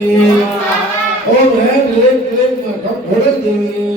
ઓમ હે ક્લીમ ક્લીમ ઘોડલ દેવી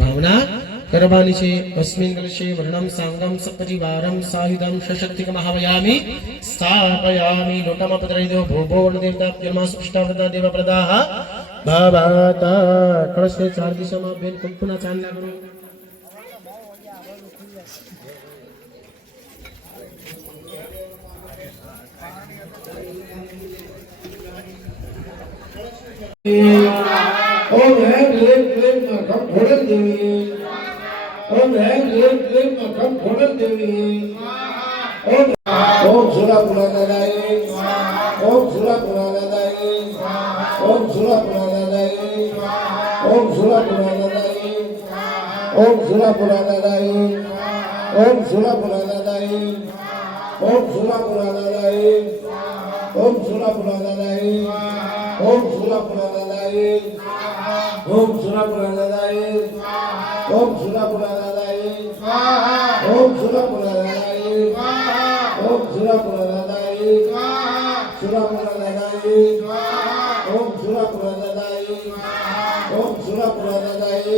भावना करवानी छे। अस्मिन् कलशे वर्णम सांगम सपरिवारम सायुधम सशक्तिक महावयामि स्थापयामि। लोटामा पधराई दो भोभो वर्ण देवता जन्मा सुष्टावृता देव प्रदाः भवता। कलशे चार दिशाમાં બેન કંકુના ચાંદલા કરો। ओम है क्लीम क्लीम घोड़ल देवी ओम है क्लीम क्लीम घोड़ल देवी ओम ओम सुरापुरा दादाई ओम सुरापुरा दादाई ओम सुरापुरा दादाई ओम सुरापुरा दादाई ओम सुरापुरा दादाई ओम सुरापुरा दादाई ओम सुरापुरा दादाई ओम सुरापुरा दादाई ओम सुरापुरा दादाई ओम सुरापुरा दादाई ओम सुरापुरा दादाई ओम सुरापुरा दादाई ओम सुरापुरा दादाई सुरापुरा दादाई ओम सुरापुरा दादाई ओम सुरापुरा दादाई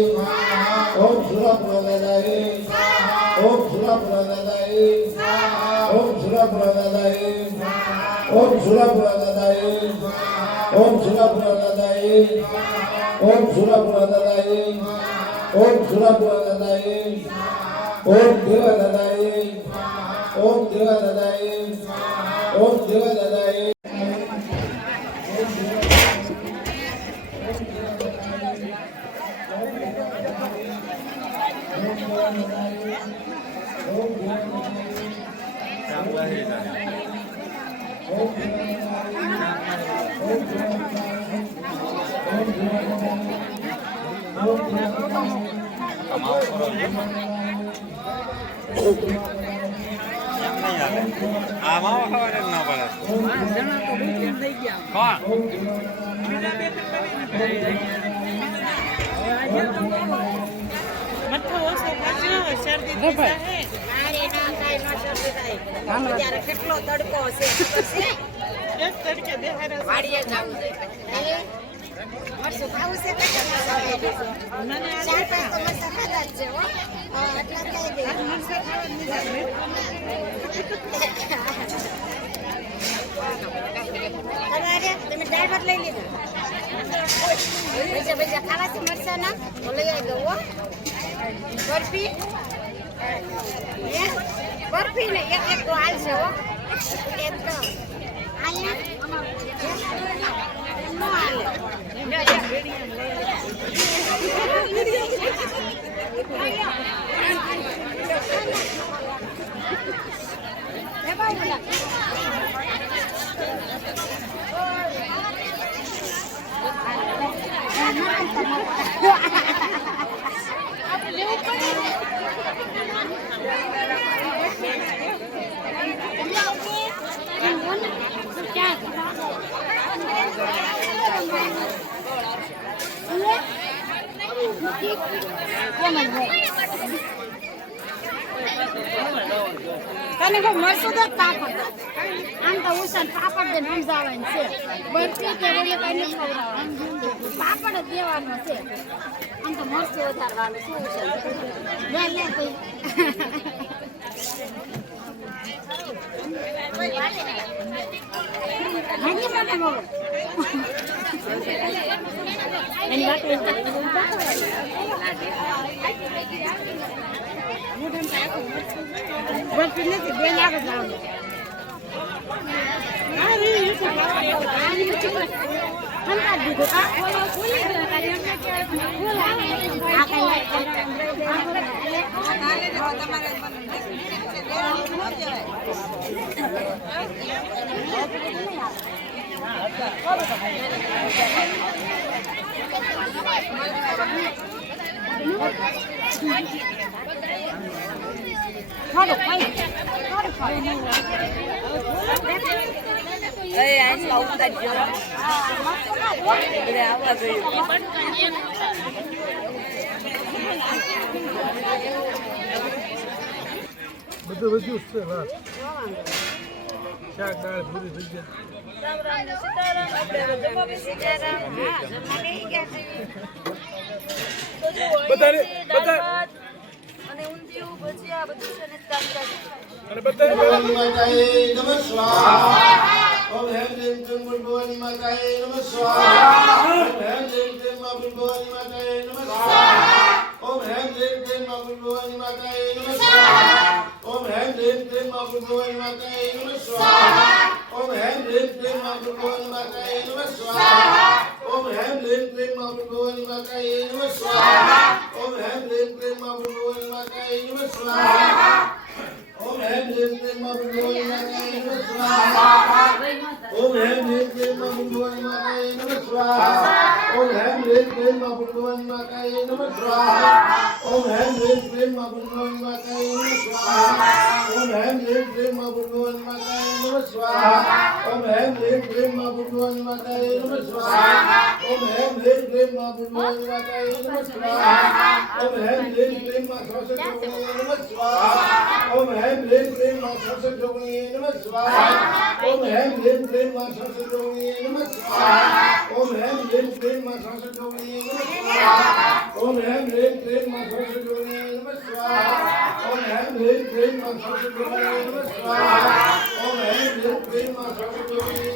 ओम सुरापुरा दादाई ओम सुरापुरा दादाई ओम सुरापुरा दादाई ओम सुरापुरा दादाई ओम सुरापुरा दादाई ओम सुरापुरा दादाई ओम सुरापुरा दादाई ओम देवा दादाई ओम देवा दादाई ओम देवा दादाई કેટલો તડકો છે એક તડકે દેખાડે વાડીએ જાવું છે મરસું ખાવું છે કે મને ચાર પાંચ તો મરસા ખાધા જ છે હો એટલા ખાઈ ગઈ મરસા ખાવા જ નહીં તમારે તમે ડ્રાઈવર લઈ લીધો પૈસા પૈસા ખાવા છે મરસાના તો લઈ આવી દઉં હો બરફી બરફી ને એક એક તો હાલશે હો એક તો તને કો મરસું તો પાપડ આમ તો ઉસન પાપડ દે સમજાવવાનું છે બરફી કે ઓલે કઈ ન ખવડાવવાનું પાપડ જ દેવાનો છે આમ તો મરસું ઉતારવાનું શું છે લે લે કોઈ બધું વધ્યું છે વાત શાક દાળ પૂરી ભજીયા અને ઊંધિયું ભજીયા બધું છે ને કામકાજ અને બધા माताये नमः स्वाहा ओम हेम देव तं भवानी माताये नमः स्वाहा ओम हेम देव तं भवानी माताये नमः स्वाहा ओम हेम देव तं भवानी माताये नमः स्वाहा ओम हेम देव तं भवानी माताये नमः स्वाहा ओम हेम देव तं भवानी माताये नमः स्वाहा ओम हेम देव तं भवानी माताये नमः स्वाहा ओम हेम देव तं भवानी माताये नमः स्वाहा ओम हेम देव तं भवानी माताये नमः स्वाहा ओम हेम देव तं भवानी माताये नमः स्वाहा ओम हेम देव तं भवानी माताये नमः स्वाहा ओम हेम देव तं भवानी माताये नमः स्वाहा ओम हेम देव तं भवानी माताये नमः स्वाहा ओम हेम देव तं भवानी माताये नमः स्वाहा ओम हेम देव तं भवानी माताये नमः स्वाहा ओम हेम देव तं नमः स्वाहा ओम हेम देव तं नमः स्वाहा ओम हेम देव तं नमः स्वाहा ओम हेम देव तं नमः स्वाहा ओम हेम देव तं नमः स्वाहा ओम हेम देव तं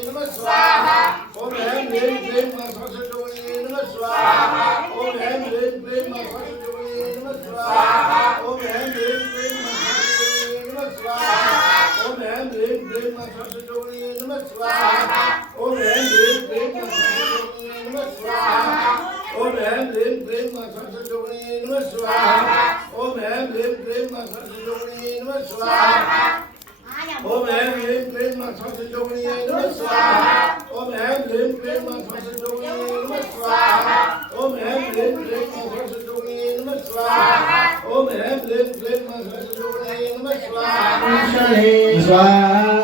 नमः स्वाहा ओम हेम देव तं नमः स्वाहा ओम हेम देव तं नमः स्वाहा ओम हेम देव तं नमः स्वाहा ओम हेम देव तं नमः स्वाहा ओम हेम देव तं नमः स्वाहा ओम हेम देव तं नमः स्वाहा ओम हेम देव तं नमः स्वाहा ओम हेम देव तं नमः स्वाहा ओम हेम देव तं नमः स्वाहा ओम हेम देव तं नमः स्वाहा ओम हेम देव तं नमः स्वाहा ओम हेम देव तं नमः स्वाहा स्वाहा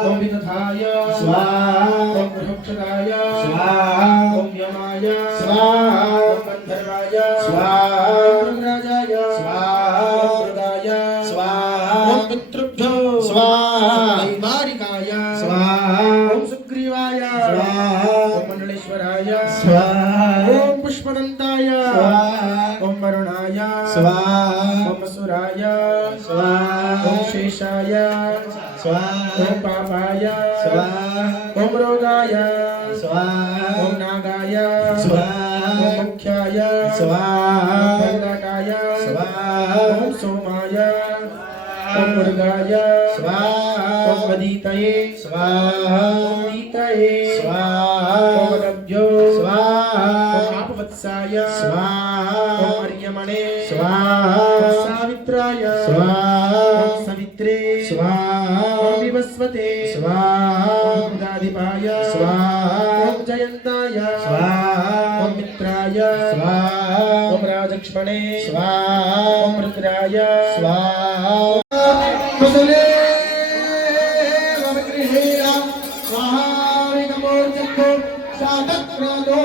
ओम विदधाय स्वाहा ओम प्रभक्षकाय स्वाहा ओम यमाय स्वाहा ओम गंधर्वाय स्वाहा ओम राजाय स्वाहा ओम मृगाय स्वाहा ओम पितृभ्यो स्वाहा मारिकाय स्वाहा ओम सुग्रीवाय स्वाहा ओम मंडलेश्वराय स्वाहा ओम पुष्पदंताय स्वाहा ओम वरुणाय स्वाहा ओम असुराय स्वाहा ओम शेषाय स्वाहा ओम पापाय स्वाहा ओम रोगाय स्वाहा ओम नागाय स्वाहा ओम मुख्याय स्वाहा ओम भल्लाटाय स्वाहा ओम सोमाय ओम मुर्गाय स्वाहा ओम वदितये स्वाहा ओम दीतये स्वाहा ओम रभ्यो स्वाहा ओम आपवत्साय स्वाहा ओम अर्यमणे स्वाहा ओम सावित्राय स्वाहा ओम सवित्रे स्वाहा ओम विवस्वते स्वाहा ओम दादिपाय स्वाहा ओम जयन्ताय स्वाहा ओम मित्राय स्वाहा ओम राजक्ष्मणे स्वाहा ओम रुद्राय स्वाहा कुशले वमगृहेण स्वाहा विगमोर्जन्तो शातक्रातो